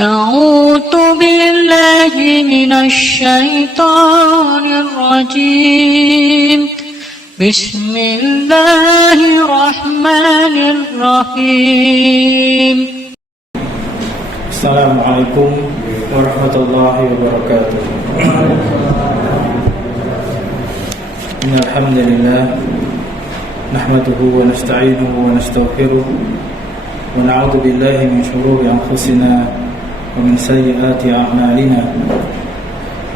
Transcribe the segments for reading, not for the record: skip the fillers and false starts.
أعوذ بالله من الشيطان الرجيم. بسم الله الرحمن الرحيم. السلام عليكم ورحمة الله وبركاته. إن الحمد لله نحمده ونستعينه ونستغفره ونعوذ بالله من شرور أنفسنا ومن سيئات أعمالنا.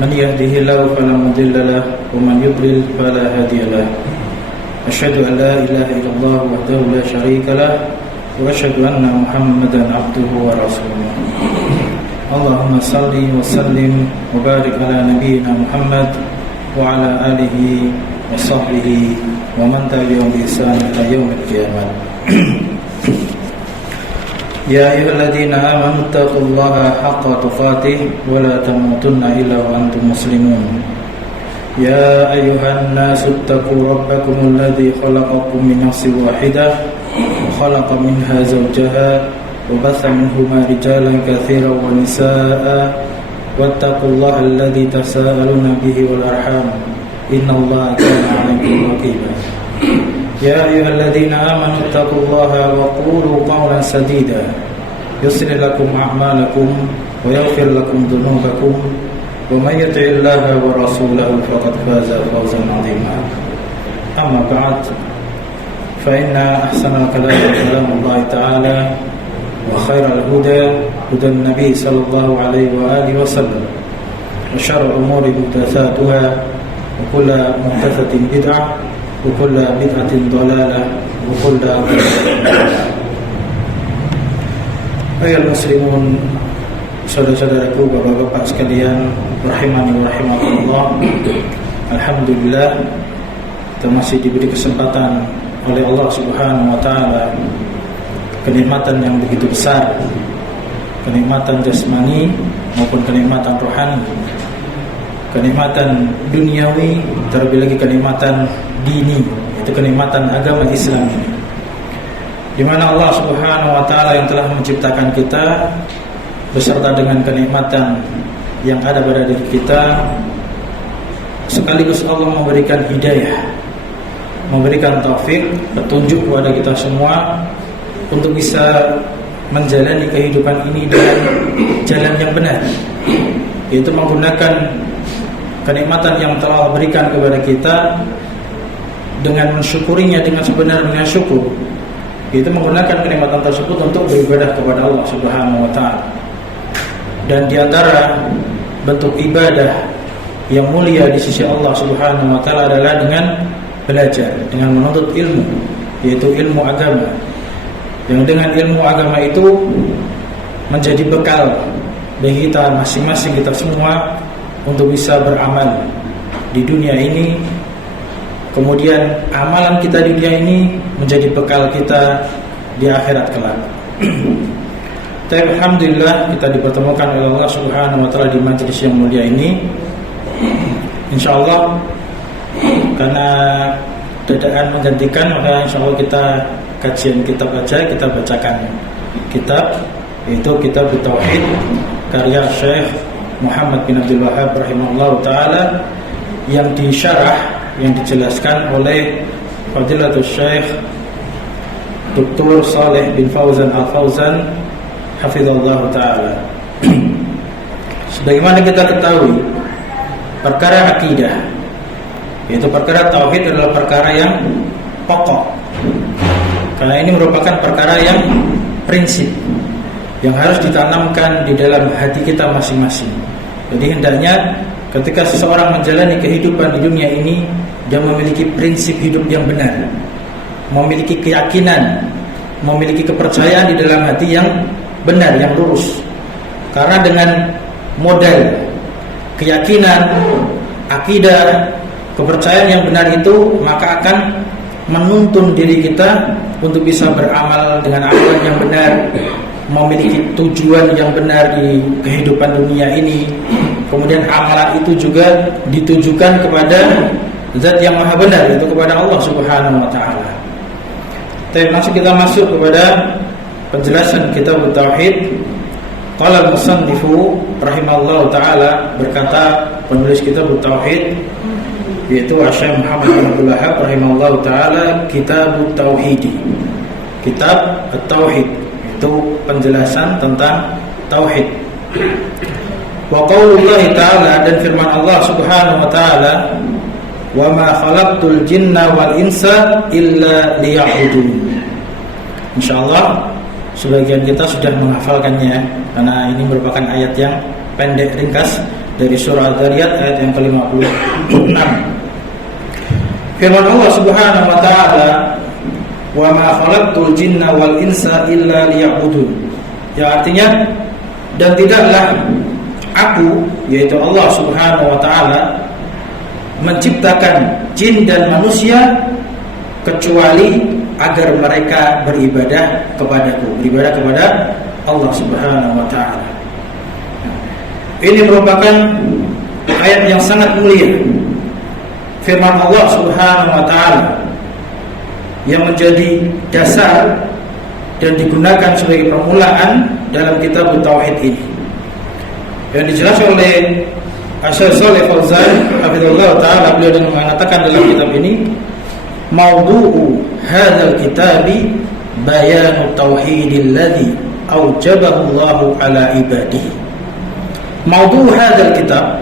من يهده الله فلا مضل له ومن يضلل فلا هادي له. أشهد أن لا إله إلا الله وحده لا شريك له وأشهد أن محمدا عبده ورسوله. اللهم صل وسلم وبارك على نبينا محمد وعلى آله وصحبه ومن تبعهم بإحسان إلى يوم القيامة. يا أيها الذين آمنوا اتقوا الله حق تقاته ولا تموتن إلا وأنتم مسلمون. يا أيها الناس اتقوا ربكم الذي خلقكم من نفس واحدة وخلق منها زوجها وبث منهما رجالا كثيرا ونساء واتقوا الله الذي تساءلون به والأرحام إن الله كان عليكم رقيبا. يا أيها الذين آمنوا اتقوا الله وقولوا قولا سديدا يصلح لكم أعمالكم ويغفر لكم ذنوبكم ومن يطع الله ورسوله فقد فاز فوزا عظيما. أما بعد فإن أحسن الكلام كلام الله تعالى وخير الهدى هدى النبي صلى الله عليه وآله وسلم وشر الأمور محدثاتها وكل محدثة بدعة وكل bid'ah dhalalah wa kullu dhalalah. Ayuhal muslimun, saudara-saudaraku, bapak-bapak sekalian, rahimani wa rahimakumullah. Alhamdulillah, kita masih diberi kesempatan oleh Allah Subhanahu wa taala kenikmatan yang begitu besar, kenikmatan jasmani maupun kenikmatan rohani, kenikmatan duniawi, terlebih lagi kenikmatan dini, itu kenikmatan agama Islam ini, di mana Allah Subhanahu wa taala yang telah menciptakan kita beserta dengan kenikmatan yang ada pada diri kita, sekaligus Allah memberikan hidayah, memberikan taufik, petunjuk kepada kita semua untuk bisa menjalani kehidupan ini dengan jalan yang benar, yaitu menggunakan kenikmatan yang telah Allah berikan kepada kita dengan mensyukurinya dengan sebenar-benarnya syukur, yaitu menggunakan kenikmatan tersebut untuk beribadah kepada Allah Subhanahu wa taala. Dan di antara bentuk ibadah yang mulia di sisi Allah Subhanahu wa taala adalah dengan belajar, dengan menuntut ilmu, yaitu ilmu agama. Yang dengan ilmu agama itu menjadi bekal bagi kita masing-masing, kita semua, untuk bisa beramal di dunia ini. Kemudian amalan kita di dunia ini menjadi bekal kita di akhirat kelak. Alhamdulillah, kita dipertemukan oleh Allah Subhanahu wa taala di majelis yang mulia ini. Insyaallah, karena dadaan menggantikan, maka insyaallah kita kajian kitab aja, kita bacakan kitab, yaitu Kitab Tauhid karya Syekh Muhammad bin Abdul Wahhab rahimahullah ta'ala, yang disyarah, yang dijelaskan oleh Fadilatul Syekh Dr. Saleh bin Fauzan Al-Fauzan hafizallahu ta'ala. Sebagaimana kita ketahui, perkara akidah, yaitu perkara tauhid, adalah perkara yang pokok, karena ini merupakan perkara yang prinsip yang harus ditanamkan di dalam hati kita masing-masing. Jadi hendaknya ketika seseorang menjalani kehidupan di dunia ini, dia memiliki prinsip hidup yang benar, memiliki keyakinan, memiliki kepercayaan di dalam hati yang benar, yang lurus. Karena dengan modal keyakinan, akidah, kepercayaan yang benar itu, maka akan menuntun diri kita untuk bisa beramal dengan amalan yang benar, memiliki tujuan yang benar di kehidupan dunia ini. Kemudian amalan itu juga ditujukan kepada Zat yang maha benar, yaitu kepada Allah Subhanahu wa ta'ala. Tapi langsung kita masuk kepada penjelasan kitab Tauhid Qala al-musannifu rahimallahu taala, berkata penulis kitab Tauhid yaitu Syekh Muhammad bin Abdul Wahhab rahimahullahu taala, Kitabut Tauhid. Kitab At-Tauhid itu penjelasan tentang tauhid. Wa qaulullahi ta'ala, dan firman Allah Subhanahu wa taala, wa ma khalaqtul jinna wal insa illa liya'budun. Insyaallah sebagian kita sudah menghafalkannya karena ini merupakan ayat yang pendek ringkas dari surah Al-Dzariyat ayat yang ke-56. Firman Allah Subhanahu wa taala, wa ma khalaqtul jinna wal insa illa liya'budun. Yang artinya, dan tidaklah aku, yaitu Allah Subhanahu wa taala, menciptakan jin dan manusia kecuali agar mereka beribadah kepadaku, beribadah kepada Allah Subhanahu wa taala. Ini merupakan ayat yang sangat mulia. Firman Allah Subhanahu wa taala yang menjadi dasar dan digunakan sebagai permulaan dalam kitab Tauhid ini. Yang dijelaskan oleh Syekh Shalih Fauzan hafizallahu taala, beliau dan mengatakan dalam kitab ini, mawdu'u hadzal kitabi bayanu tauhidil ladzi aujabahu Allahu ala ibadihi. Mawdu'u hadzal kitab,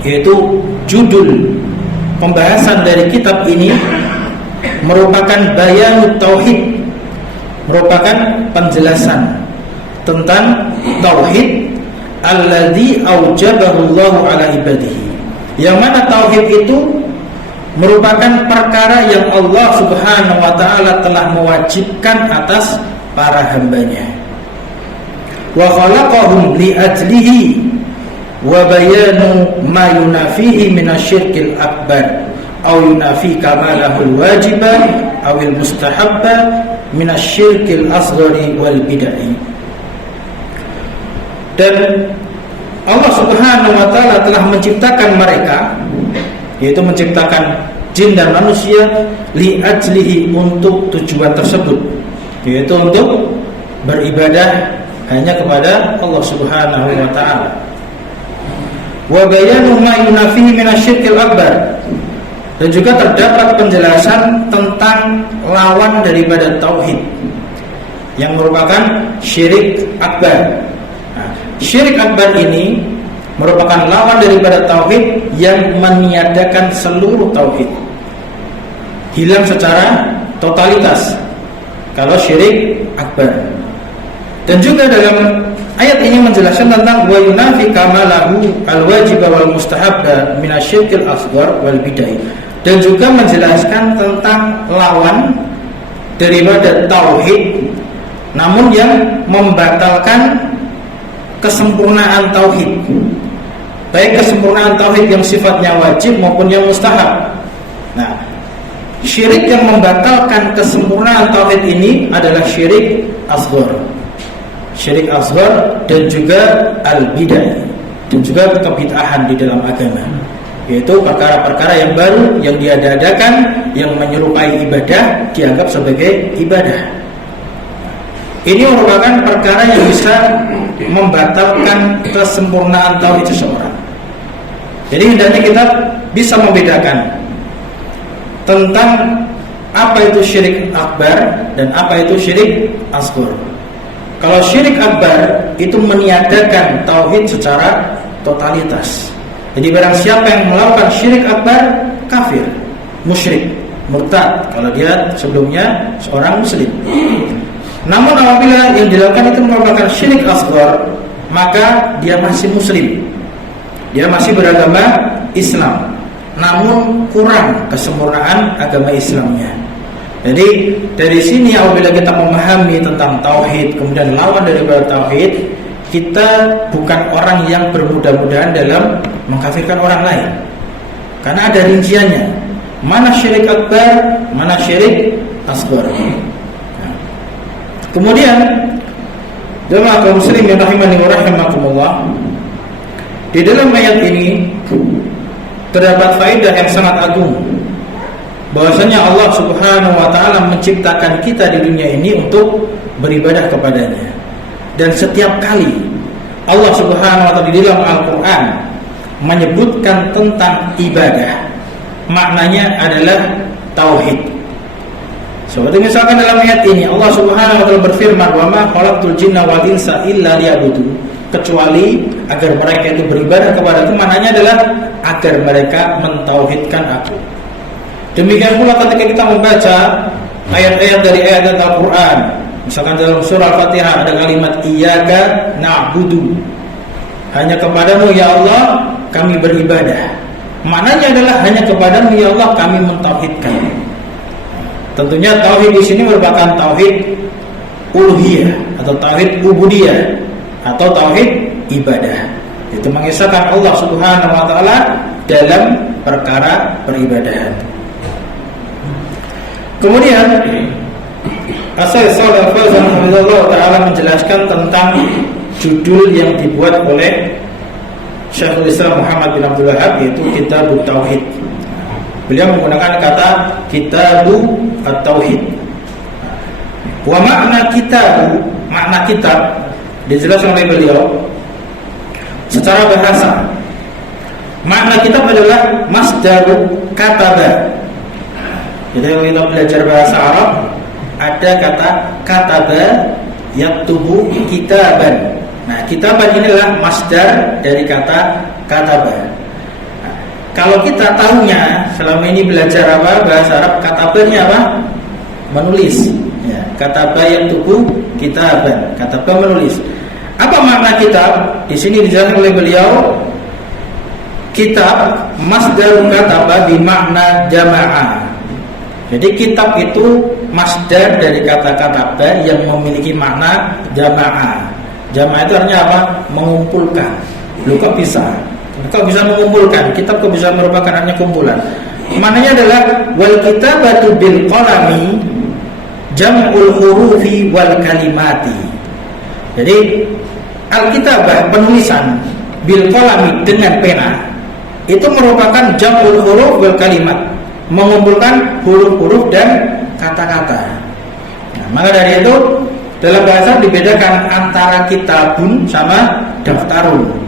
yaitu judul pembahasan dari kitab ini, merupakan bayanu tauhid, merupakan penjelasan tentang tauhid alladzi aujabahu Allahu ala ibadihi, yang mana tauhid itu merupakan perkara yang Allah Subhanahu wa taala telah mewajibkan atas para hambanya. Wa khalaqahum li ajlihi wa bayanu ma yunafihi minasyirkil akbar aw yunafi kamalahul wajiba awil mustahabba minasyirkil asghari wal bid'ah. Dan Allah Subhanahu wa taala telah menciptakan mereka, yaitu menciptakan jin dan manusia li ajlihi, untuk tujuan tersebut, yaitu untuk beribadah hanya kepada Allah Subhanahu wa taala. Wa bayanu ma yunafihi minasyirkil akbar, dan juga terdapat penjelasan tentang lawan daripada tauhid yang merupakan syirik akbar. Syirik akbar ini merupakan lawan daripada tauhid yang meniadakan seluruh tauhid, hilang secara totalitas kalau syirik akbar. Dan juga dalam ayat ini menjelaskan tentang wa yunafi kamalahu alwajib wal mustahabba minasyirkil asghar wal bid'ah, dan juga menjelaskan tentang lawan daripada tauhid namun yang membatalkan kesempurnaan tauhid, baik kesempurnaan tauhid yang sifatnya wajib maupun yang mustahab. Nah, syirik yang membatalkan kesempurnaan tauhid ini adalah syirik asghar. Syirik asghar dan juga al-bidah, dan juga kebid'ahan di dalam agama, yaitu perkara-perkara yang baru yang diadakan yang menyerupai ibadah dianggap sebagai ibadah. Ini merupakan perkara yang bisa membatalkan kesempurnaan tauhid seseorang. Jadi hendaknya kita bisa membedakan tentang apa itu syirik akbar dan apa itu syirik asghar. Kalau syirik akbar itu meniadakan tauhid secara totalitas. Jadi barang siapa yang melakukan syirik akbar, kafir, musyrik, murtad kalau dia sebelumnya seorang muslim. Namun apabila yang dilakukan itu merupakan syirik asghar, maka dia masih muslim, dia masih beragama Islam, namun kurang kesempurnaan agama Islamnya. Jadi dari sini apabila kita memahami tentang tauhid, kemudian lawan daripada tauhid, kita bukan orang yang bermudah-mudahan dalam mengkafirkan orang lain, karena ada rinciannya, mana syirik akbar, mana syirik asghar. Kemudian jemaah kaum muslimin rahimani wa rahimakumullah, di dalam ayat ini terdapat faedah yang sangat agung, bahwasanya Allah Subhanahu wa taala menciptakan kita di dunia ini untuk beribadah kepadanya. Dan setiap kali Allah Subhanahu wa taala di dalam Al-Qur'an menyebutkan tentang ibadah, maknanya adalah tauhid. Seperti misalkan dalam ayat ini Allah Subhanahu wa taala berfirman, "Wa ma khalaqtul jinna wal insa illa liya'budun." Kecuali agar mereka itu beribadah kepadaku, maknanya adalah agar mereka mentauhidkan aku. Demikian pula ketika kita membaca ayat-ayat dari ayat Al-Quran, misalkan dalam surah Al-Fatihah ada kalimat iyyaka na'budu, hanya kepadamu ya Allah kami beribadah. Maknanya adalah hanya kepadamu ya Allah kami mentauhidkan. Tentunya tauhid di sini merupakan tauhid uluhiyah atau tauhid ubudiyah atau tauhid ibadah. Itu mengisahkan Allah Subhanahu wa taala dalam perkara peribadahan. Kemudian Asy-Syaikh Shalih Al-Fauzan rahimahullah taala menjelaskan tentang judul yang dibuat oleh Syekhul Islam Muhammad bin Abdul Wahhab, yaitu Kitabut Tauhid. Beliau menggunakan kata Kitabu At-Tauhid. Wa makna kitabu, makna kitab dijelaskan oleh beliau secara bahasa. Makna kitab adalah masdaru kataba. Jadi kalau kita belajar bahasa Arab, ada kata kataba yaktubu kitaban. Nah, kitaban ini adalah masdar dari kata kataba. Nah, kalau kita tahunya selama ini belajar apa bahasa Arab, katabanya apa? Menulis. Ya, kataba yaktubu kitaban. Kataba menulis. Apa makna kitab? Di sini dijelaskan oleh beliau, kitab masdar kataba bimakna jamaah. Jadi kitab itu masdar dari kata kataba yang memiliki makna jamaah. Jamaah itu artinya apa? Mengumpulkan. Loh kok bisa? Kok bisa mengumpulkan? Kitab kok bisa merupakan artinya kumpulan? Maknanya adalah wal kitabatu bil qalami jam'ul hurufi wal kalimati. Jadi Alkitabah, penulisan bil qalami dengan pena, itu merupakan jam'ul huruf wal kalimat, mengumpulkan huruf-huruf dan kata-kata. Nah, maka dari itu dalam bahasa dibedakan antara kitabun sama daftarun.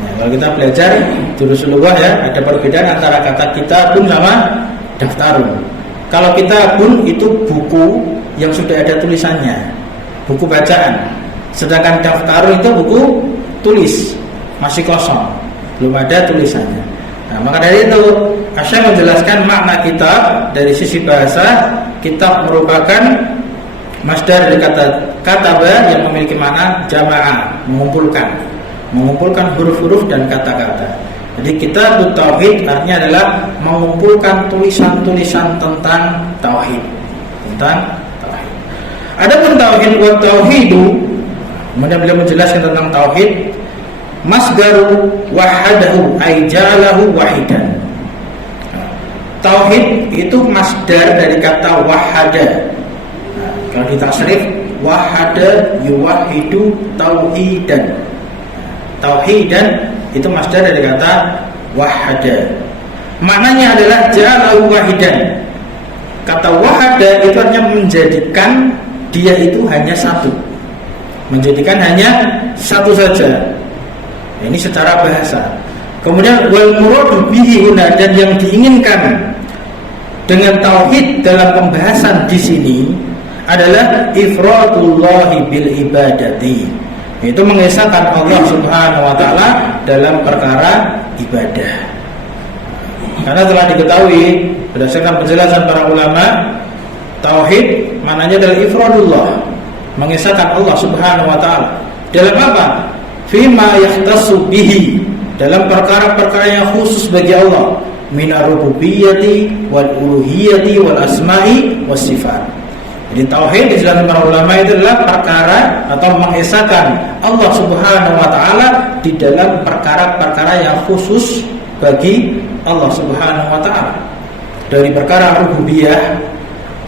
Nah, kalau kita belajar jurus lughah ya, ada perbedaan antara kata kitabun sama daftarun. Kalau kitabun itu buku yang sudah ada tulisannya, buku bacaan. Sedangkan daftarun itu buku tulis, masih kosong, belum ada tulisannya. Nah, maka dari itu Asy-Syaikh menjelaskan makna kitab dari sisi bahasa. Kitab merupakan masdar dari kata kataba yang memiliki makna jamaah, mengumpulkan huruf-huruf dan kata-kata. Jadi Kitabut Tauhid artinya adalah mengumpulkan tulisan-tulisan tentang tauhid, Adapun tauhid wa tauhidu, kemudian beliau menjelaskan tentang tauhid, masdaru wahadahu ay ja'alahu wahidan. Tauhid itu masdar dari kata wahada. Nah, kalau ditasrif wahada yuwahidu tauhidan. Tauhidan itu masdar dari kata wahada. Maknanya adalah ja'alahu wahidan. Kata wahada itu artinya menjadikan dia itu hanya satu. Menjadikan hanya satu saja. Ini secara bahasa. Kemudian wal muradu bihi huna, dan yang diinginkan dengan tauhid dalam pembahasan di sini adalah ifradullahi bil ibadati. Itu mengesahkan Allah Subhanahu wa taala dalam perkara ibadah. Karena telah diketahui berdasarkan penjelasan para ulama, tauhid maknanya adalah ifradullah, mengesahkan Allah Subhanahu wa taala dalam apa? Fima yahtassu bihi, dalam perkara-perkara yang khusus bagi Allah, minar rububiyyati wal uluhiyyati wal asma'i was sifat. Jadi tauhid dijelaskan para ulama itu adalah perkara atau mengesahkan Allah Subhanahu wa taala di dalam perkara-perkara yang khusus bagi Allah Subhanahu wa taala. Dari perkara rububiyah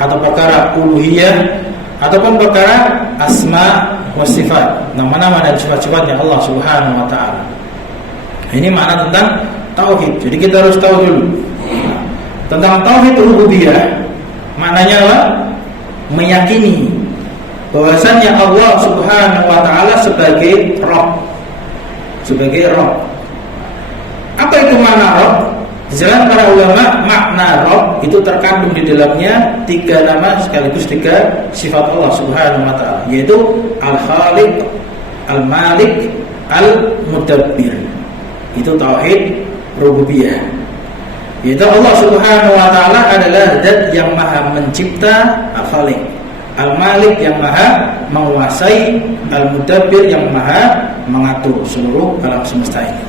atau perkara uluhiyah ataupun perkara asma wa sifat, nama-nama dan sifat-sifatnya Allah Subhanahu wa taala. Ini makna tentang tauhid. Jadi kita harus tahu dulu tentang tauhid rububiyah. Maknanya apa? Meyakini bahwasannya Allah Subhanahu wa taala sebagai Rabb. Sebagai Rabb. Apa itu makna Rabb? Dijelaskan para ulama, makna Rabb itu terkandung di dalamnya 3 nama sekaligus 3 sifat Allah Subhanahu wa taala, yaitu Al-Khaliq, Al-Malik, Al-Mudabbir. Itu tauhid rububiyah. Yaitu Allah Subhanahu wa taala adalah zat yang maha mencipta, Al-Khaliq, Al-Malik yang maha menguasai, Al-Mudabbir yang maha mengatur seluruh alam semesta ini.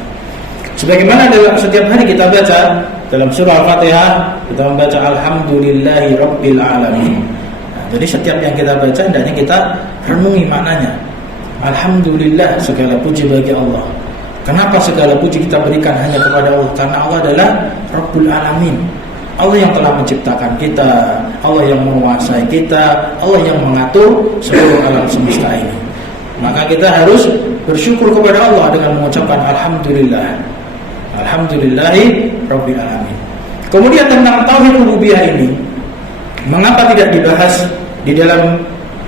Sebagaimana dalam setiap hari kita baca dalam surah Al-Fatihah, kita membaca Alhamdulillahi Rabbil Alamin. Jadi setiap yang kita baca hendaknya kita renungi maknanya. Alhamdulillah, segala puji bagi Allah. Kenapa segala puji kita berikan hanya kepada Allah? Karena Allah adalah Rabbul Alamin. Allah yang telah menciptakan kita, Allah yang menguasai kita, Allah yang mengatur seluruh alam semesta ini. Maka kita harus bersyukur kepada Allah dengan mengucapkan Alhamdulillah. Alhamdulillahi Rabbil Alamin. Kemudian tentang tauhid rububiyah ini, mengapa tidak dibahas di dalam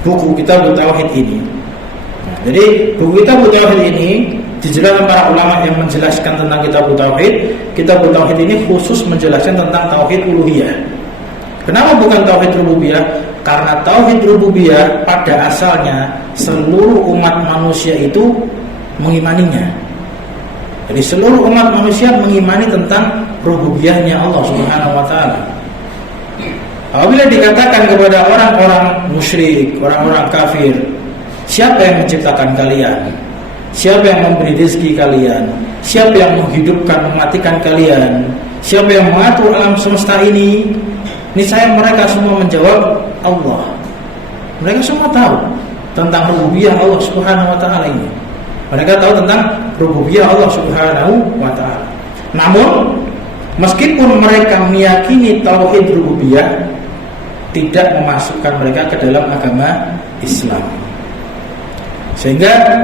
buku Kitabut Tauhid ini? Jadi buku Kitabut Tauhid ini dijelaskan para ulama yang menjelaskan tentang Kitabut Tauhid. Kitabut Tauhid ini khusus menjelaskan tentang tauhid uluhiyah. Kenapa bukan tauhid rububiyah? Karena tauhid rububiyah pada asalnya seluruh umat manusia itu mengimaninya. Jadi seluruh umat manusia mengimani tentang rububiyahnya Allah Subhanahu wa taala. Apabila dikatakan kepada orang-orang musyrik, orang-orang kafir, siapa yang menciptakan kalian? Siapa yang memberi rezeki kalian? Siapa yang menghidupkan, mematikan kalian? Siapa yang mengatur alam semesta ini? Niscaya mereka semua menjawab Allah. Mereka semua tahu tentang rububiyah Allah Subhanahu wa taala ini. Mereka tahu tentang rububiyah Allah Subhanahu wa taala. Namun meskipun mereka meyakini tauhid rububiyah, tidak memasukkan mereka ke dalam agama Islam. Sehingga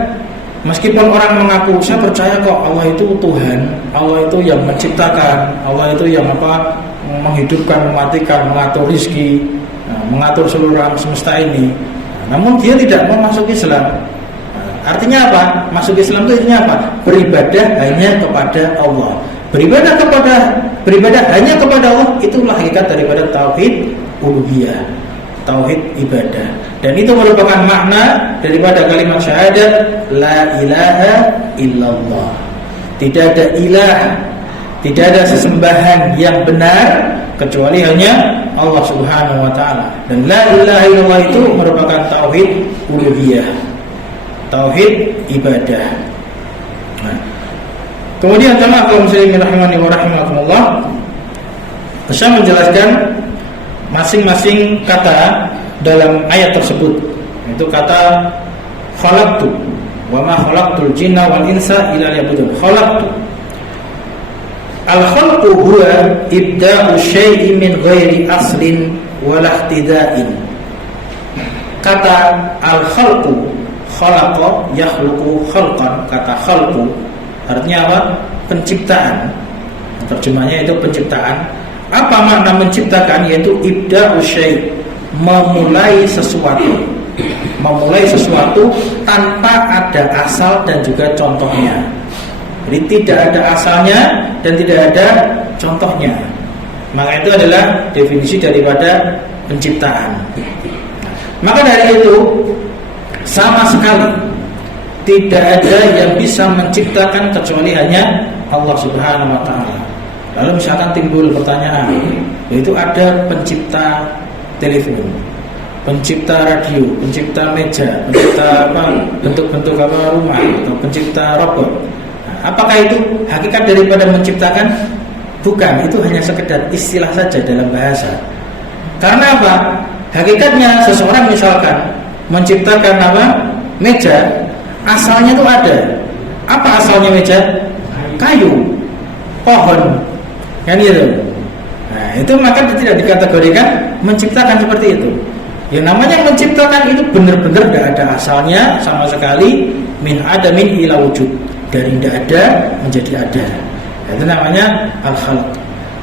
meskipun orang mengaku saya percaya kok Allah itu Tuhan, Allah itu yang menciptakan, Allah itu yang menghidupkan, mematikan, mengatur rezeki, mengatur seluruh alam semesta ini. Namun dia tidak mau masuk Islam. Artinya apa? Masuk Islam itu artinya apa? Beribadah hanya kepada Allah. Beribadah hanya kepada Allah, itulah hakikat daripada tauhid uluhiyah, tauhid ibadah. Dan itu merupakan makna daripada kalimat syahadat la ilaha illallah. Tidak ada ilah, tidak ada sesembahan yang benar kecuali hanya Allah Subhanahu wa taala. Dan la ilaha illallah itu merupakan tauhid uluhiyah, tauhid ibadah. Nah, kemudian jemaah kaum muslimin rahimani wa rahimakumullah, saya menjelaskan masing-masing kata dalam ayat tersebut. Itu kata khalaqtu wa ma khalaqtul jinna wal insa illa liya'budun. Khalaqtu, al-khalqu huwa ibda'u syai'in min ghairi aslin wala ihtida'in. Kata al-khalqu, khalaqa yakhluqu khalqan, kata khalqu artinya apa? Penciptaan. Terjemahnya itu penciptaan. Apa makna menciptakan? Yaitu ibda'u syai', memulai sesuatu. Memulai sesuatu tanpa ada asal dan juga contohnya. Jadi tidak ada asalnya dan tidak ada contohnya. Maka itu adalah definisi daripada penciptaan. Maka dari itu sama sekali tidak ada yang bisa menciptakan kecuali hanya Allah Subhanahu wa taala. Lalu misalkan timbul pertanyaan, yaitu ada pencipta telepon, pencipta radio, pencipta meja, pencipta bentuk-bentuk rumah, atau pencipta robot. Nah, apakah itu hakikat daripada menciptakan? Bukan, itu hanya sekedar istilah saja dalam bahasa. Karena apa? Hakikatnya seseorang misalkan menciptakan meja, asalnya itu ada. Apa asalnya meja? Kayu, pohon, kan gitu. Nah, itu maka tidak dikategorikan menciptakan seperti itu. Yang namanya menciptakan itu benar-benar tidak ada asalnya sama sekali, min adamin ila wujud, dari tidak ada menjadi ada. Itu namanya al-khalq.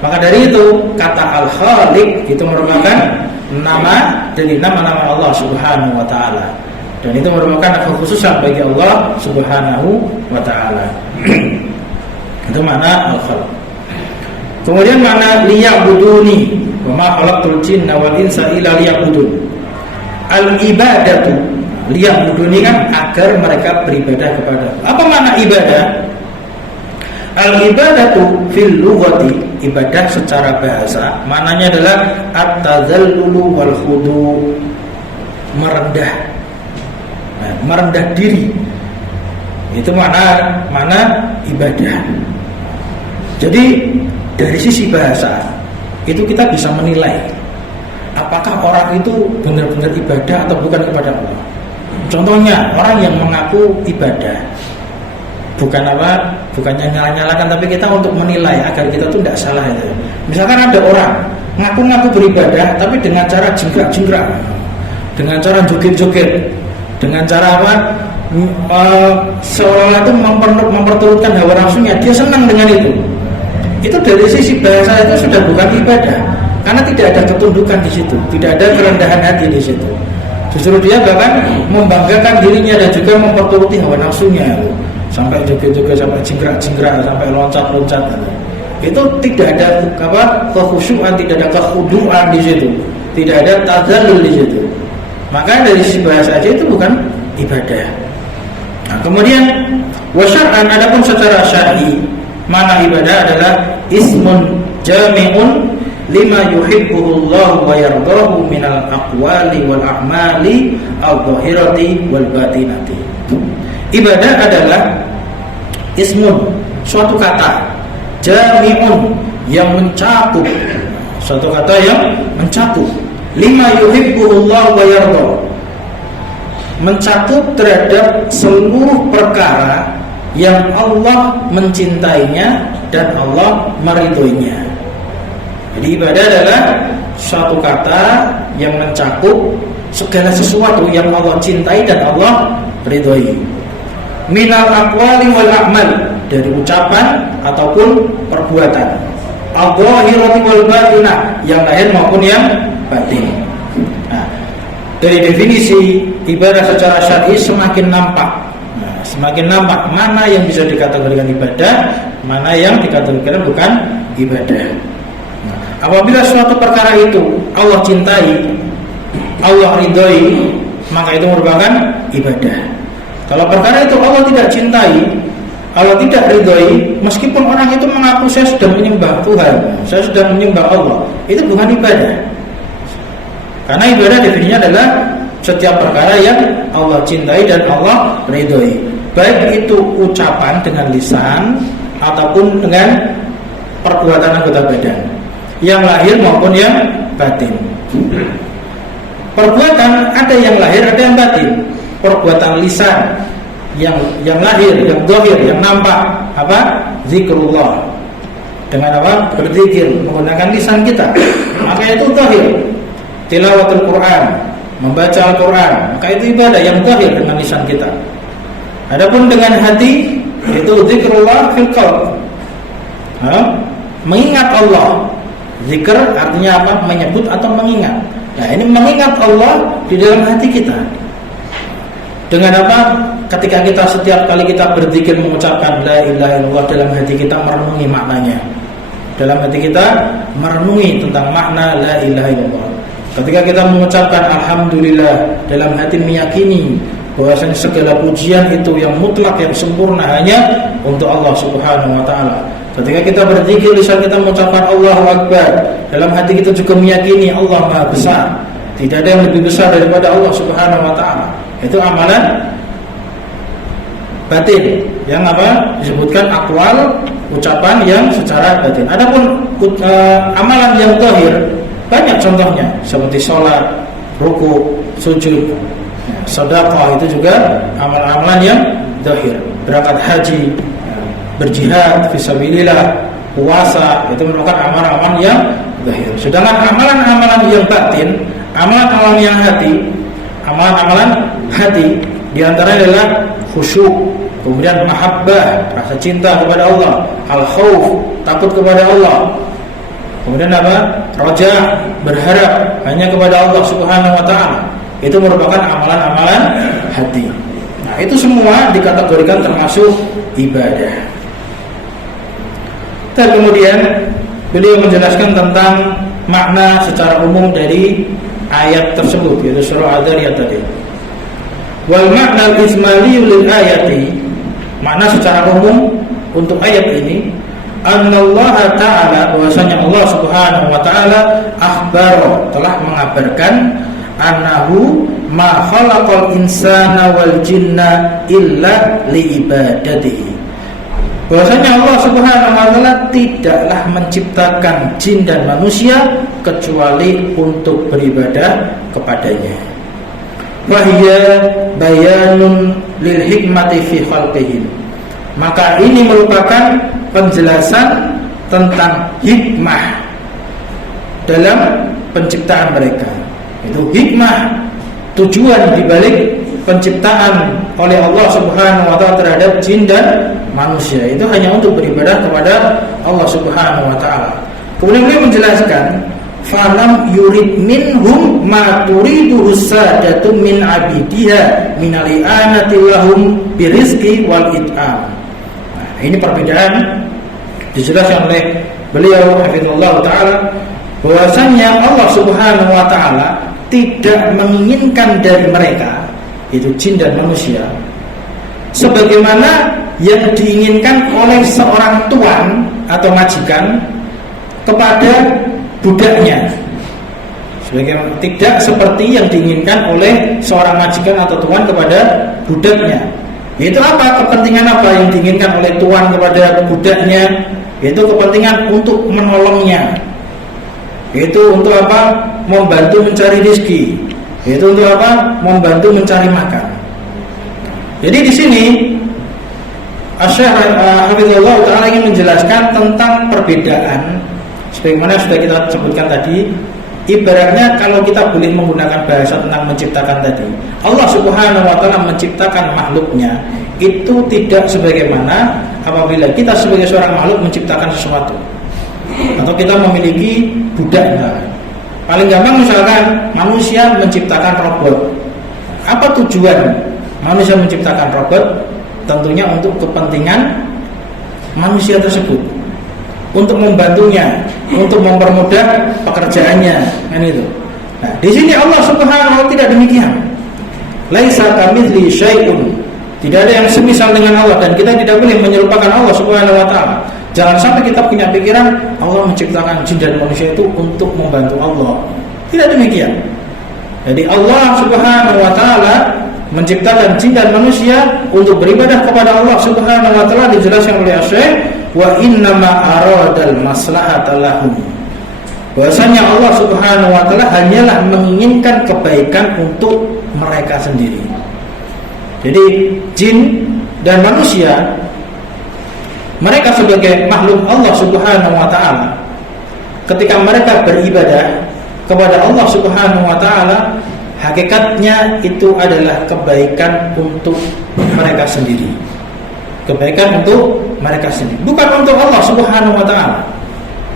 Maka dari itu kata al-khaliq itu merupakan nama dari nama-nama Allah Subhanahu wa taala. Dan itu merupakan kekhususan bagi Allah Subhanahu wa ta'ala. Itu makna al-khalq. Kemudian makna liya'buduni, wa ma khalaqtul jinna wal insa illa liya'budun. Al-ibadatu, liya'buduni kan agar mereka beribadah kepada. Apa makna ibadah? Al-ibadatu fil lughati, ibadah secara bahasa maknanya adalah at-tadzallulu wal khudu, merendah. Nah, merendah diri. Itu makna ibadah. Jadi dari sisi bahasa itu kita bisa menilai apakah orang itu benar-benar ibadah atau bukan kepada Allah. Contohnya orang yang mengaku ibadah, bukannya nyala-nyalakan, tapi kita untuk menilai agar kita tuh tidak salah itu. Misalkan ada orang ngaku-ngaku beribadah tapi dengan cara jingkrak-jingkrak, dengan cara joget-joget, dengan cara seolah-olah itu memperturutkan hawa nafsunya, dia senang dengan itu. Itu dari sisi bahasa itu sudah bukan ibadah, karena tidak ada ketundukan di situ, tidak ada kerendahan hati di situ. Justru dia bahkan membanggakan dirinya dan juga memperturuti hawa nafsunya, sampai joget-joget, sampai jingkrak-jingkrak, sampai loncat-loncat. Itu tidak ada kekhusyuan, tidak ada kekhuduan di situ, tidak ada tadzallul di situ. Maka dari sisi bahasa aja itu bukan ibadah. Nah, kemudian wasyar'an, adapun secara syar'i makna ibadah adalah ismun jami'un lima yuhibbuhullahu wa yardahu minal aqwali wal a'mali al-zahirati wal batinati. Ibadah adalah ismun, suatu kata, jami'un, yang mencakup, suatu kata yang mencakup lima yuhibbuhullahu wa yardahu, mencakup terhadap seluruh perkara yang Allah mencintainya dan Allah meridhoinya. Jadi ibadah adalah suatu kata yang mencakup segala sesuatu yang Allah cintai dan Allah ridhoi. Minal aqwali wal a'mal, dari ucapan ataupun perbuatan. Al-zahirati wal batinah, yang lahir maupun yang batin. Nah, dari definisi ibadah secara syar'i semakin nampak. Semakin nampak mana yang bisa dikategorikan ibadah, mana yang dikategorikan bukan ibadah. Nah, apabila suatu perkara itu Allah cintai, Allah ridhoi, maka itu merupakan ibadah. Kalau perkara itu Allah tidak cintai, Allah tidak ridhoi, meskipun orang itu mengaku saya sedang menyembah Tuhan, saya sedang menyembah Allah, itu bukan ibadah. Karena ibadah definisinya adalah setiap perkara yang Allah cintai dan Allah ridhoi, baik itu ucapan dengan lisan ataupun dengan perbuatan anggota badan, yang lahir maupun yang batin. Perbuatan ada yang lahir, ada yang batin. Perbuatan lisan yang lahir, yang zahir, yang nampak, apa? Zikrullah. Dengan apa? Berzikir menggunakan lisan kita, maka itu zahir. Tilawatul Quran, membaca Al-Quran, maka itu ibadah yang zahir dengan lisan kita. Adapun dengan hati, itu zikrullah fil qalb, mengingat Allah. Zikr artinya apa? Menyebut atau mengingat. Nah, ini mengingat Allah di dalam hati kita. Dengan apa? Ketika kita setiap kali kita berzikir mengucapkan la ilaha illallah, dalam hati kita merenungi maknanya. Dalam hati kita merenungi tentang makna la ilaha illallah. Ketika kita mengucapkan alhamdulillah, dalam hati meyakini bahwasanya segala pujian itu yang mutlak, yang sempurna hanya untuk Allah Subhanahu wa taala. Ketika kita berzikir, lisan kita mengucapkan Allahu Akbar, dalam hati kita juga meyakini Allah Maha Besar. Tidak ada yang lebih besar daripada Allah Subhanahu wa taala. Itu amalan batin, yang apa? Disebutkan akwal, ucapan yang secara batin. Adapun amalan yang zahir banyak contohnya, seperti sholat, ruku, sujud, sedekah, itu juga amalan-amalan yang zahir. Berangkat haji, berjihad fisabilillah, puasa, itu merupakan amalan-amalan yang zahir. Sedangkan amalan-amalan yang batin, amalan-amalan yang hati, amalan-amalan hati, diantaranya adalah khusyuk, kemudian mahabbah, rasa cinta kepada Allah, al-khauf, takut kepada Allah, kemudian apa? Raja, berharap hanya kepada Allah Subhanahu wa taala. Itu merupakan amalan-amalan hati. Nah, itu semua dikategorikan termasuk ibadah. Dan kemudian beliau menjelaskan tentang makna secara umum dari ayat tersebut, yaitu surah Ad-Dariyat tadi. Wal makna al-ijmali lil ayati, makna secara umum untuk ayat ini, annallaha ta'ala, bahwasanya Allah Subhanahu wa taala akhbaro, telah mengabarkan, annahu ma khalaqal insana wal jinna illa li ibadatihi, bahwasanya Allah Subhanahu wa taala tidaklah menciptakan jin dan manusia kecuali untuk beribadah kepadanya. Wahya bayanun lil hikmati fi khalqihim, maka ini merupakan penjelasan tentang hikmah dalam penciptaan mereka. Itu hikmah, tujuan dibalik penciptaan oleh Allah Subhanahu wa taala terhadap jin dan manusia itu hanya untuk beribadah kepada Allah Subhanahu wa taala. Kemudian beliau menjelaskan, falam yurid minhum ma turiduhu sadatu min abidiha min al-i'anati lahum birizqi wal it'am. Nah, ini perbedaan dijelaskan oleh beliau hafizallahu taala, bahwasanya Allah Subhanahu wa taala tidak menginginkan dari mereka, itu jin dan manusia, sebagaimana yang diinginkan oleh seorang tuan atau majikan kepada budaknya. Tidak seperti yang diinginkan oleh seorang majikan atau tuan kepada budaknya. Yaitu apa? Kepentingan apa yang diinginkan oleh tuan kepada budaknya? Yaitu kepentingan untuk menolongnya. Yaitu untuk apa? Membantu mencari rezeki. Yaitu untuk apa? Membantu mencari makan. Jadi di sini Asy-Syaikh Hafizahullah Ta'ala ingin menjelaskan tentang perbedaan, sebagaimana sudah kita sebutkan tadi. Ibaratnya kalau kita boleh menggunakan bahasa tentang menciptakan tadi, Allah Subhanahu wa taala menciptakan makhluknya itu tidak sebagaimana apabila kita sebagai seorang makhluk menciptakan sesuatu, atau kita memiliki budaknya. Paling gampang misalkan manusia menciptakan robot. Apa tujuan manusia menciptakan robot? Tentunya untuk kepentingan manusia tersebut, untuk membantunya, untuk mempermudah pekerjaannya, kan itu. Nah, di sini Allah Subhanahu wa taala tidak demikian. Laisa kamitslihi syai'un. Tidak ada yang semisal dengan Allah, dan kita tidak boleh menyerupakan Allah Subhanahu wa taala. Jangan sampai kita punya pikiran Allah menciptakan jin dan manusia itu untuk membantu Allah. Tidak demikian. Jadi Allah Subhanahu wa taala menciptakan jin dan manusia untuk beribadah kepada Allah Subhanahu wa taala, dijelaskan oleh Asy-Syaikh, wa innama aradal maslahata lahum, bahwasanya Allah Subhanahu wa taala hanyalah menginginkan kebaikan untuk mereka sendiri. Jadi jin dan manusia, mereka sebagai makhluk Allah Subhanahu wa taala, ketika mereka beribadah kepada Allah Subhanahu wa taala, hakikatnya itu adalah kebaikan untuk mereka sendiri. Kebaikan untuk mereka sendiri, bukan untuk Allah Subhanahu wa taala.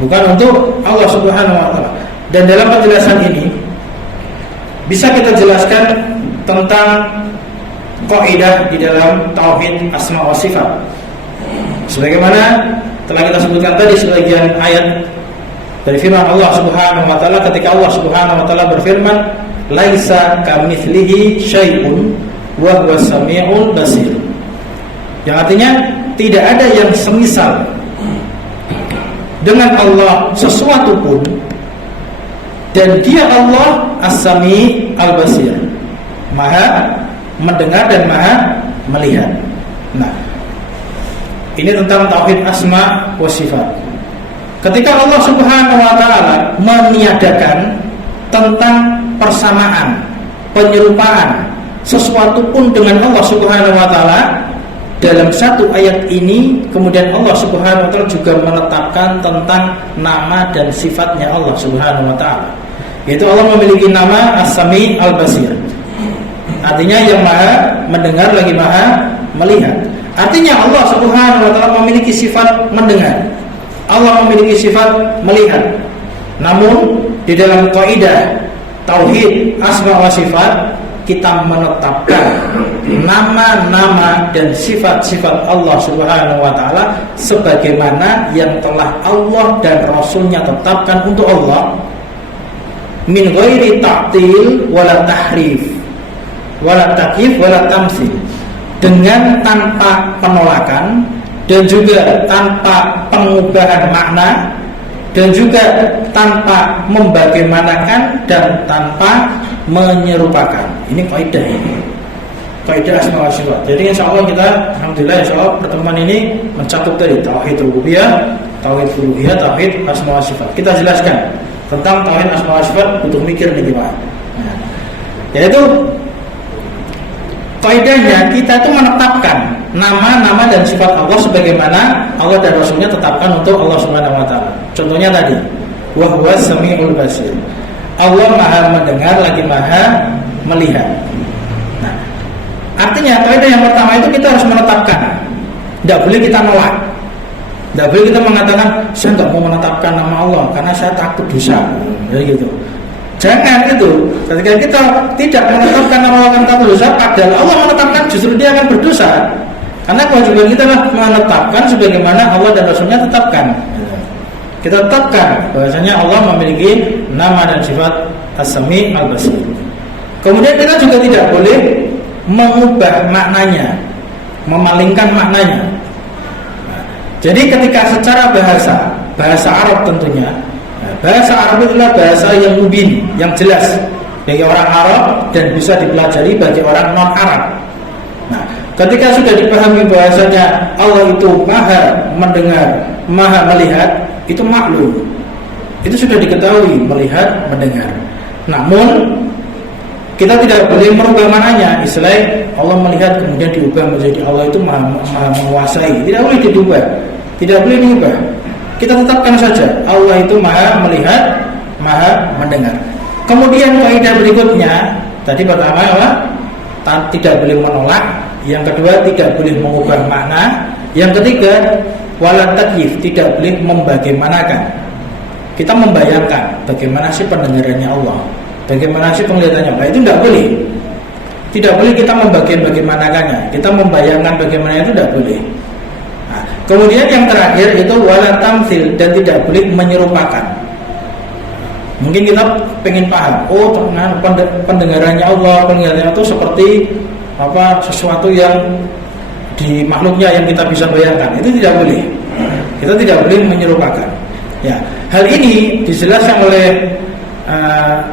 Bukan untuk Allah Subhanahu wa taala. Dan dalam penjelasan ini bisa kita jelaskan tentang kaidah di dalam tauhid asma wa sifat. Sebagaimana telah kita sebutkan tadi sebagian ayat dari firman Allah Subhanahu wa taala, ketika Allah Subhanahu wa taala berfirman, laisa kamitslihi syai'un wa huwas samiul basir. Yang artinya tidak ada yang semisal dengan Allah sesuatu pun, dan Dia Allah As-Sami Al-Basir, Maha mendengar dan Maha melihat. Nah, ini tentang tauhid asma wa sifat. Ketika Allah Subhanahu wa taala meniadakan tentang persamaan, penyerupaan sesuatu pun dengan Allah Subhanahu wa taala, dalam satu ayat ini kemudian Allah Subhanahu wa taala juga menetapkan tentang nama dan sifatnya Allah Subhanahu wa taala. Yaitu Allah memiliki nama As-Sami Al-Basir. Artinya yang Maha mendengar lagi Maha melihat. Artinya Allah Subhanahu wa taala memiliki sifat mendengar. Allah memiliki sifat melihat. Namun di dalam kaidah tauhid asma wa sifat, kita menetapkan nama-nama dan sifat-sifat Allah Subhanahu wa taala sebagaimana yang telah Allah dan Rasulnya tetapkan untuk Allah, min ghairi ta'til wala tahrif wala takyif wala tamtsil, dengan tanpa penolakan dan juga tanpa pengubahan makna dan juga tanpa membagaimanakan dan tanpa menyerupakan. Ini kaidah ini. Kaidah asma wa sifat. Jadi insyaallah kita alhamdulillah insyaallah pertemuan ini mencakup dari tauhid rububiyah, tauhid uluhiyah, tauhid asma wa sifat. Kita jelaskan tentang tauhid asma wa sifat butuh mikir nih gimana. Nah, yaitu kaidahnya kita itu menetapkan nama-nama dan sifat Allah sebagaimana Allah dan Rasulnya tetapkan untuk Allah Subhanahu wa taala. Contohnya tadi, wa huwas samiul basir. Allah Maha mendengar lagi Maha melihat. Nah, artinya kaidah yang pertama itu kita harus menetapkan. Tidak boleh kita nolak. Tidak boleh kita mengatakan saya tidak mau menetapkan nama Allah karena saya takut dosa. Jadi gitu. Jangan itu. Ketika kita tidak menetapkan nama Allah karena takut dosa, padahal Allah menetapkan justru dia akan berdosa. Karena kewajiban kita adalah menetapkan sebagaimana Allah dan Rasulnya tetapkan. Kita tetapkan bahwasanya Allah memiliki nama dan sifat As-Sami' Al-Basir. Kemudian kita juga tidak boleh mengubah maknanya, memalingkan maknanya. Nah, jadi ketika secara bahasa Arab tentunya, bahasa Arab itulah bahasa yang mubin, yang jelas bagi orang Arab dan bisa dipelajari bagi orang non-Arab. Nah, ketika sudah dipahami bahasanya Allah itu Maha mendengar, Maha melihat, itu maklum. Itu sudah diketahui, melihat, mendengar. Namun kita tidak boleh merubah maknanya. Istilahnya Allah melihat kemudian diubah menjadi Allah itu Maha menguasai. Tidak boleh diubah. Tidak boleh diubah. Kita tetapkan saja Allah itu Maha melihat, Maha mendengar. Kemudian kaidah berikutnya, tadi pertama apa? Tidak boleh menolak. Yang kedua, tidak boleh mengubah makna. Yang ketiga, wala takyif, tidak boleh membagaimanakan. Kita membayangkan bagaimana sih pendengarannya Allah, bagaimana sih penglihatannya Allah, itu tidak boleh. Tidak boleh kita membagaimanakannya. Kita membayangkan bagaimana itu tidak boleh. Nah, kemudian yang terakhir itu wala tamtsil, dan tidak boleh menyerupakan. Mungkin kita pengen paham, oh pendengarannya Allah, penglihatannya itu seperti apa, sesuatu yang di makhluknya yang kita bisa bayangkan. Itu tidak boleh. Kita tidak boleh menyerupakan. Ya, hal ini dijelaskan oleh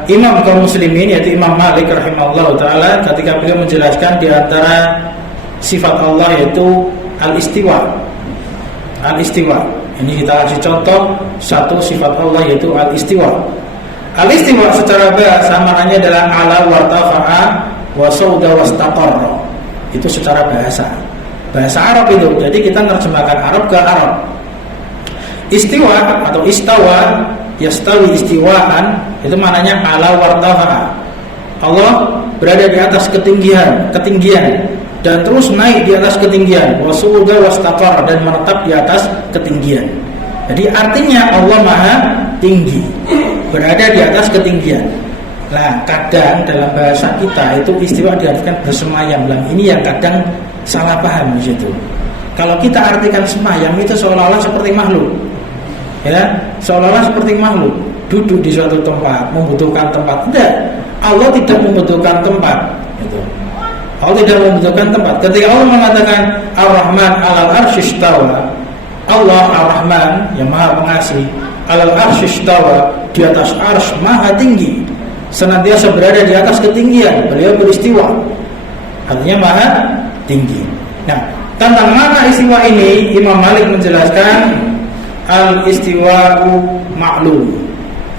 Imam kaum muslimin yaitu Imam Malik rahimahullah taala ketika beliau menjelaskan di antara sifat Allah yaitu al-istiwa. Al-istiwa. Ini kita kasih contoh satu sifat Allah yaitu al-istiwa. Al-istiwa secara bahasa maknanya adalah ala wartafa'a wa sauda wastaqarra. Itu secara bahasa Arab itu. Jadi kita menerjemahkan Arab ke Arab. Istiwa atau istawa, yastawi istiwaan, itu maknanya ala wartafa'a. Allah berada di atas ketinggian dan terus naik di atas ketinggian. Wa sauda wastaqarra, dan menetap di atas ketinggian. Jadi artinya Allah Maha tinggi, berada di atas ketinggian. Nah, kadang dalam bahasa kita itu istiwa diartikan bersemayam. Ini yang kadang salah paham di situ. Kalau kita artikan semayam itu seolah-olah seperti makhluk. Ya, seolah-olah seperti makhluk duduk di suatu tempat, membutuhkan tempat. Tidak, Allah tidak membutuhkan tempat. Gitu. Allah tidak membutuhkan tempat. Ketika Allah mengatakan Ar-Rahman 'alal arsy istawa, Allah Ar-Rahman yang Maha Pengasih, 'alal arsy istawa, di atas arsy Maha tinggi, senantiasa berada di atas ketinggian. Beliau beristiwa, artinya Maha tinggi. Nah, tentang mana istiwa ini Imam Malik menjelaskan al-istiwa'u ma'lum.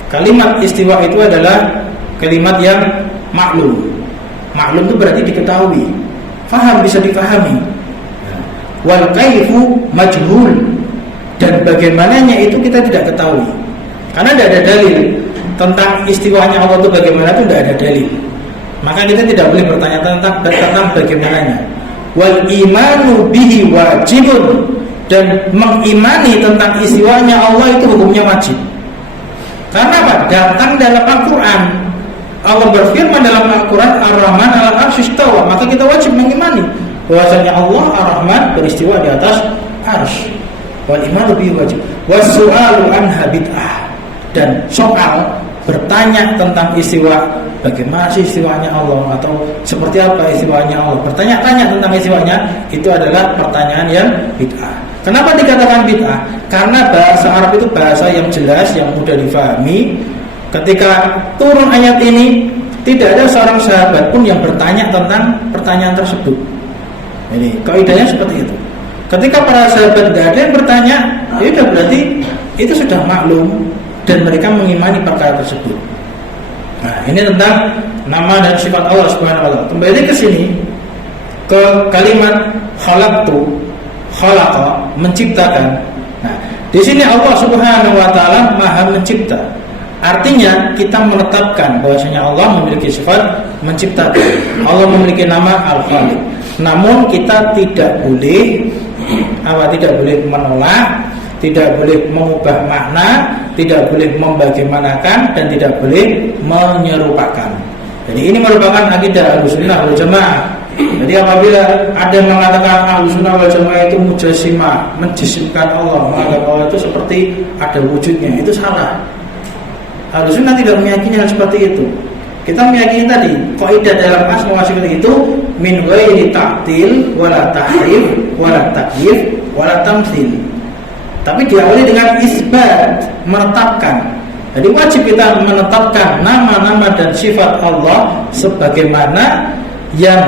Kalimat istiwa itu adalah kalimat yang maklum. Maklum itu berarti diketahui, faham, bisa difahami. Wal kaifu majhul, dan bagaimananya itu kita tidak ketahui. Karena tidak ada dalil tentang istiwanya Allah itu bagaimana, itu tidak ada dalil. Maka kita tidak boleh bertanya tentang bagaimananya. Wal imanu bihi wajibun, dan mengimani tentang istiwanya Allah itu hukumnya wajib. Karena apa? Datang dalam Al-Quran. Allah berfirman dalam Al-Quran, Ar-Rahman 'alal 'arsy istawa, maka kita wajib mengimani bahwasanya Allah Ar-Rahman beristiwa di atas arsy. Wal imanu bihi wajib. Wasu'alu anha bid'ah. Dan soal bertanya tentang istiwa, bagaimana sih istiwanya Allah atau seperti apa istiwanya Allah, bertanya-tanya tentang istiwanya, itu adalah pertanyaan yang bid'ah. Kenapa dikatakan bid'ah? Karena bahasa Arab itu bahasa yang jelas, yang mudah difahami. Ketika turun ayat ini, tidak ada seorang sahabat pun yang bertanya tentang pertanyaan tersebut. Jadi kaidahnya seperti itu. Ketika para sahabat tidak ada yang bertanya, ya sudah, berarti itu sudah maklum dan mereka mengimani perkara tersebut. Nah, ini tentang nama dan sifat Allah Subhanahu wa taala. Kembali ke sini ke kalimat khalaqtu, khalaqa, menciptakan. Nah, di sini Allah Subhanahu wa taala Maha mencipta. Artinya kita menetapkan bahwasanya Allah memiliki sifat menciptakan. Allah memiliki nama Al-Khaliq. Namun kita tidak boleh menolak, tidak boleh mengubah makna, tidak boleh membagaimanakan, dan tidak boleh menyerupakan. Jadi ini merupakan akidah Ahlussunnah wal Jamaah. Jadi apabila ada yang mengatakan Ahlussunnah wal Jamaah itu mujassimah, menjisimkan Allah, menganggap Allah itu seperti ada wujudnya, itu salah. Ahlussunnah tidak meyakini hal seperti itu. Kita meyakini tadi kaidah dalam asma wa sifat itu min ghairi ta'til wala tahrif wala takyif wala tamtsil. Tapi diawali dengan isbat, menetapkan. Jadi wajib kita menetapkan nama-nama dan sifat Allah sebagaimana yang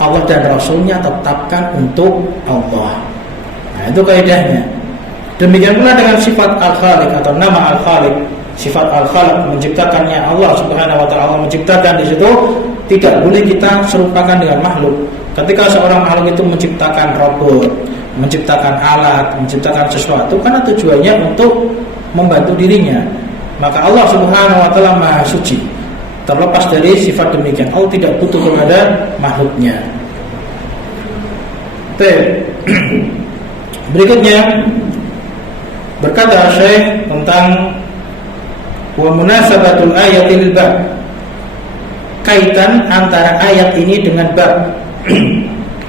Allah dan Rasulnya tetapkan untuk Allah. Nah, itu kaidahnya. Demikian pula dengan sifat Al-Khaliq atau nama Al-Khaliq. Sifat Al-Khalq, menciptakannya Allah Subhanahu wa taala, menciptakan di situ tidak boleh kita serupakan dengan makhluk. Ketika seorang makhluk itu menciptakan robot, menciptakan alat, menciptakan sesuatu karena tujuannya untuk membantu dirinya, maka Allah Subhanahu wa taala Maha suci, terlepas dari sifat demikian. Allah tidak butuh kepada makhluknya. Berikutnya berkata Syekh tentang wa munasabatul ayati lil bab, kaitan antara ayat ini dengan bab.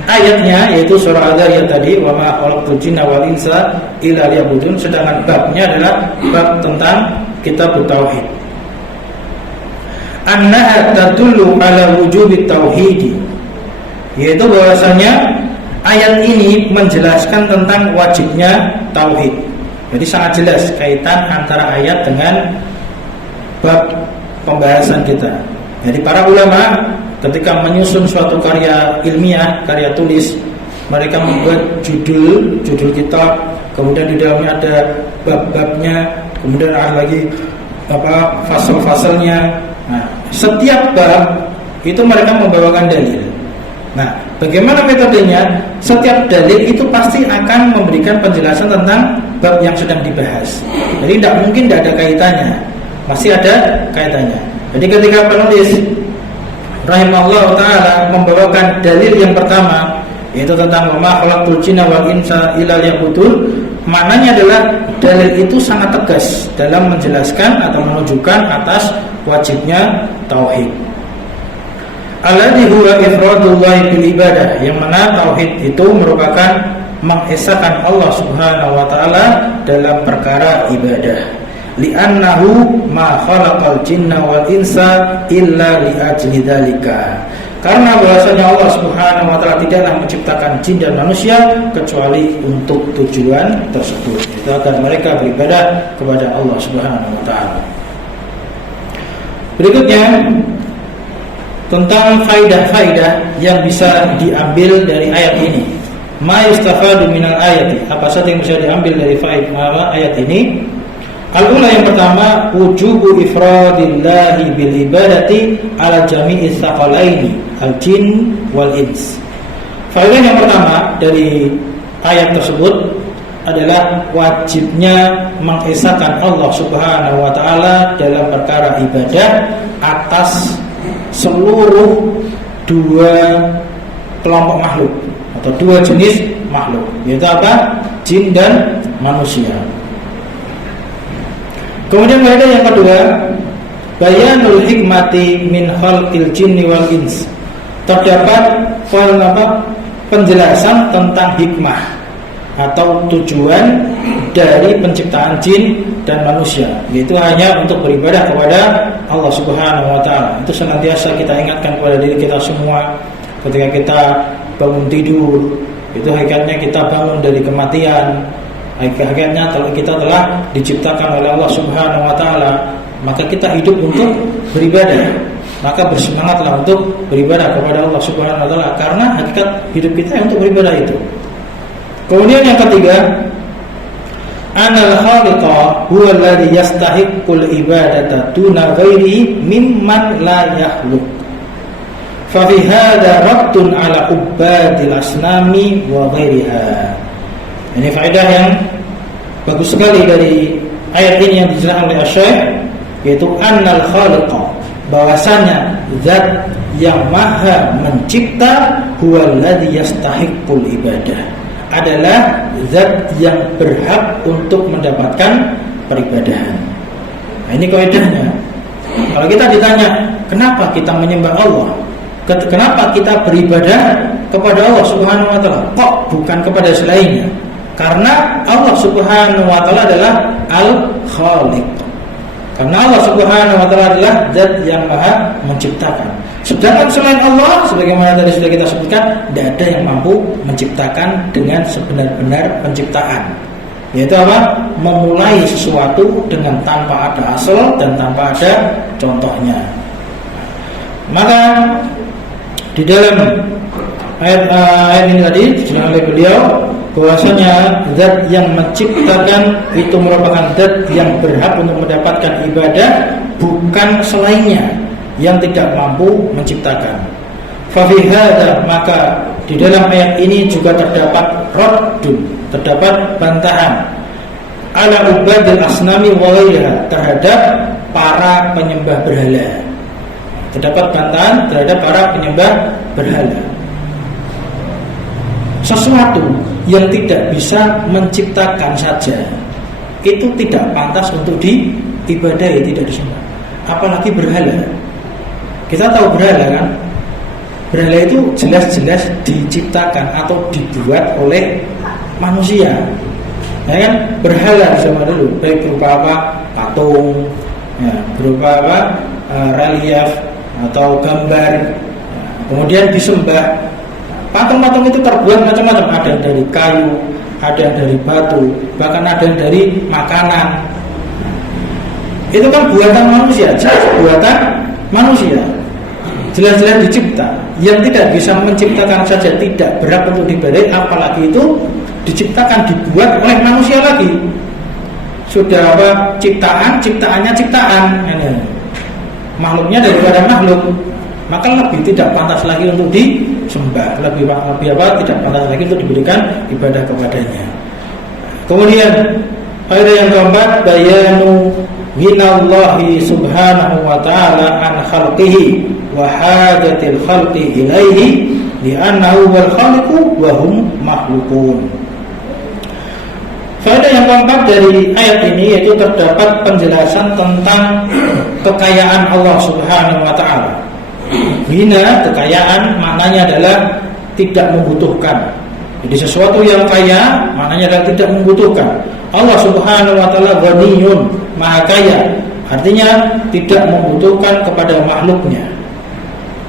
Ayatnya yaitu surah Al-Dzariyat tadi, wa ma khalaqtul jinna wal insa illa liya'budun, sedangkan babnya adalah bab tentang kitab tauhid. Annaha tadullu ala wujubit tauhid, yaitu bahwasanya ayat ini menjelaskan tentang wajibnya tauhid. Jadi sangat jelas kaitan antara ayat dengan bab pembahasan kita. Jadi para ulama ketika menyusun suatu karya ilmiah, karya tulis, mereka membuat judul kitab, kemudian di dalamnya ada bab-babnya, kemudian ada lagi fasal-fasalnya. Nah, setiap bab itu mereka membawakan dalil. Nah, bagaimana metodenya? Setiap dalil itu pasti akan memberikan penjelasan tentang bab yang sedang dibahas. Jadi tidak mungkin tidak ada kaitannya. Masih ada kaitannya. Jadi ketika penulis rahimahullah ta'ala membawakan dalil yang pertama, yaitu tentang wa ma khalaqtul jinna wal insa illa liya'budun, maknanya adalah dalil itu sangat tegas dalam menjelaskan atau menunjukkan atas wajibnya tauhid. Alladhi huwa ifradullah bil ibadah, yang mana tauhid itu merupakan mengesahkan Allah Subhanahu wa taala dalam perkara ibadah. Li'annahu ma khalaqal jinna wal insa illa li'ajli dzalika. Karena bahwasanya Allah Subhanahu wa taala tidaklah menciptakan jin dan manusia kecuali untuk tujuan tersebut, itu agar mereka beribadah kepada Allah Subhanahu wa taala. Berikutnya tentang faidah-faidah yang bisa diambil dari ayat ini. Ma yustafadu minal ayati, apa saja yang bisa diambil dari faidah ayat ini? Al-ula, yang pertama, wujubu ifradillahi bil ibadati ala jami'i tsaqalaini al-jin wal ins. Faidah yang pertama dari ayat tersebut adalah wajibnya mengesahkan Allah Subhanahu wa taala dalam perkara ibadah atas seluruh dua kelompok makhluk atau dua jenis makhluk, yaitu apa? Jin dan manusia. Kemudian faedah yang kedua, bayanul hikmati min khalqil jinni wal ins. Terdapat penjelasan tentang hikmah atau tujuan dari penciptaan jin dan manusia, yaitu hanya untuk beribadah kepada Allah Subhanahu wa taala. Itu senantiasa kita ingatkan kepada diri kita semua ketika kita bangun tidur. Itu hakikatnya kita bangun dari kematian. Hakikatnya kita telah diciptakan oleh Allah Subhanahu wa taala, maka kita hidup untuk beribadah. Maka bersemangatlah untuk beribadah kepada Allah Subhanahu wa taala, karena hakikat hidup kita untuk beribadah itu. Kemudian yang ketiga, anal khaliqa huwa alladhi yastahiqqul ibadata duna ghairihi mimman la yakhluq. Fa fi hadha raddun ala ubadil asnami wa ghairiha. Ini faedah yang bagus sekali dari ayat ini yang dijelaskan oleh Syekh, yaitu annal khaliqa, bahwasanya zat yang maha mencipta huwa alladhi yastahiqqul ibadah, adalah zat yang berhak untuk mendapatkan peribadahan. Nah, ini kaidahnya. Kalau kita ditanya, kenapa kita menyembah Allah? Kenapa kita beribadah kepada Allah Subhanahu wa taala? Kok bukan kepada selainnya? Karena Allah Subhanahu wa taala adalah Al-Khaliq. Karena Allah Subhanahu wa taala adalah zat yang maha menciptakan. Sedangkan selain Allah, sebagaimana tadi sudah kita sebutkan, tidak ada yang mampu menciptakan dengan sebenar-benar penciptaan. Yaitu apa? Memulai sesuatu dengan tanpa ada asal dan tanpa ada contohnya. Maka di dalam ayat ini tadi dijelaskan oleh beliau bahwasanya zat yang menciptakan itu merupakan zat yang berhak untuk mendapatkan ibadah, bukan selainnya yang tidak mampu menciptakan. Fa fi hadza, maka di dalam ayat ini juga terdapat raddun, terdapat bantahan ala ubadil asnami wa ghairiha, terhadap para penyembah berhala. Terdapat bantahan terhadap para penyembah berhala. Sesuatu yang tidak bisa menciptakan saja itu tidak pantas untuk diibadahi, tidak disembah. Apalagi berhala. Kita tahu berhala kan? Berhala itu jelas-jelas diciptakan atau dibuat oleh manusia. Ya kan? Berhala di zaman dulu baik berupa apa? Patung, ya, berupa apa? Relief atau gambar. Kemudian disembah. Patung-patung itu terbuat macam-macam, ada yang dari kayu, ada yang dari batu, bahkan ada yang dari makanan. Itu kan buatan manusia, jelas buatan manusia, jelas-jelas dicipta. Yang tidak bisa menciptakan saja tidak berhak untuk diibadahi, apalagi itu diciptakan, dibuat oleh manusia lagi. Sudah apa? Ciptaannya ciptaan, makhluknya daripada makhluk, maka lebih tidak pantas lagi untuk disembah, lebih apa? Tidak pantas lagi untuk diberikan ibadah kepadanya. Kemudian faedah yang keempat, bayanu ghinallahi subhanahu wa ta'ala an khalqihi wa hajatil khalqi ilaihi li'annahu wal khaliqu wa hum makhluqun. Faedah yang keempat dari ayat ini yaitu terdapat penjelasan tentang kekayaan Allah Subhanahu wa ta'ala. Ghina, kekayaan, maknanya adalah tidak membutuhkan. Jadi sesuatu yang kaya maknanya adalah tidak membutuhkan. Allah Subhanahu wa ta'ala ghaniyun, maha kaya, artinya tidak membutuhkan kepada makhluknya.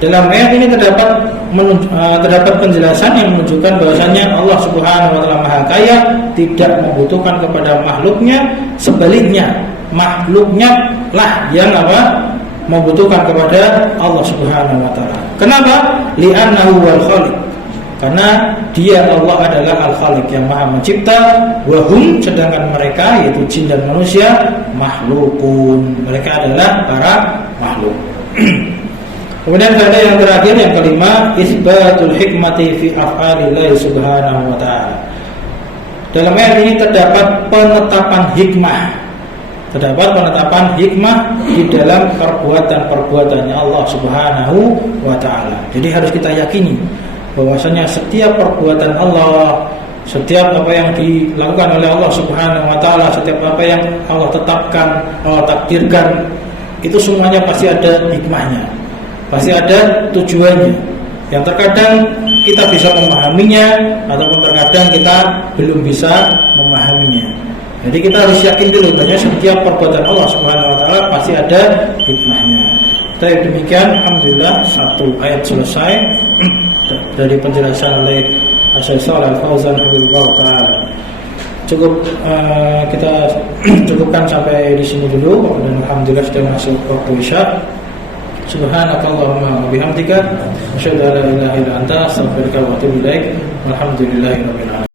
Dalam ayat ini terdapat penjelasan yang menunjukkan bahwasanya Allah Subhanahu wa ta'ala maha kaya, tidak membutuhkan kepada makhluknya. Sebaliknya, makhluknya lah yang apa? Membutuhkan kepada Allah Subhanahu wa ta'ala. Kenapa? Li'annahu wal khaliq, karena dia Allah adalah al-khaliq yang maha mencipta. Wahum, sedangkan mereka yaitu jin dan manusia makhlukun, mereka adalah para makhluk. Kemudian faedah yang terakhir, yang kelima, isbatul hikmati fi af'alillah subhanahu wa ta'ala. Dalam ayat ini terdapat penetapan hikmah, terdapat penetapan hikmah di dalam perbuatan-perbuatannya Allah Subhanahu wa ta'ala. Jadi harus kita yakini bahwasanya setiap perbuatan Allah, setiap apa yang dilakukan oleh Allah Subhanahu wa ta'ala, setiap apa yang Allah tetapkan, Allah takdirkan, itu semuanya pasti ada hikmahnya, pasti ada tujuannya. Yang terkadang kita bisa memahaminya, ataupun terkadang kita belum bisa memahaminya. Jadi kita harus yakin dulu bahwa setiap perbuatan Allah Subhanahu wa taala pasti ada hikmahnya. Tapi demikian, alhamdulillah satu ayat selesai dari penjelasan oleh Syekh Shalih Al Fauzan hafizahullah taala. Cukup kita cukupkan sampai di sini dulu, dan alhamdulillah sudah masuk waktu Isya. Subhanakallahumma wa bihamdika asyhadu an la ilaha illa anta astaghfiruka wa atubu ilaik. Walhamdulillahirabbil alamin.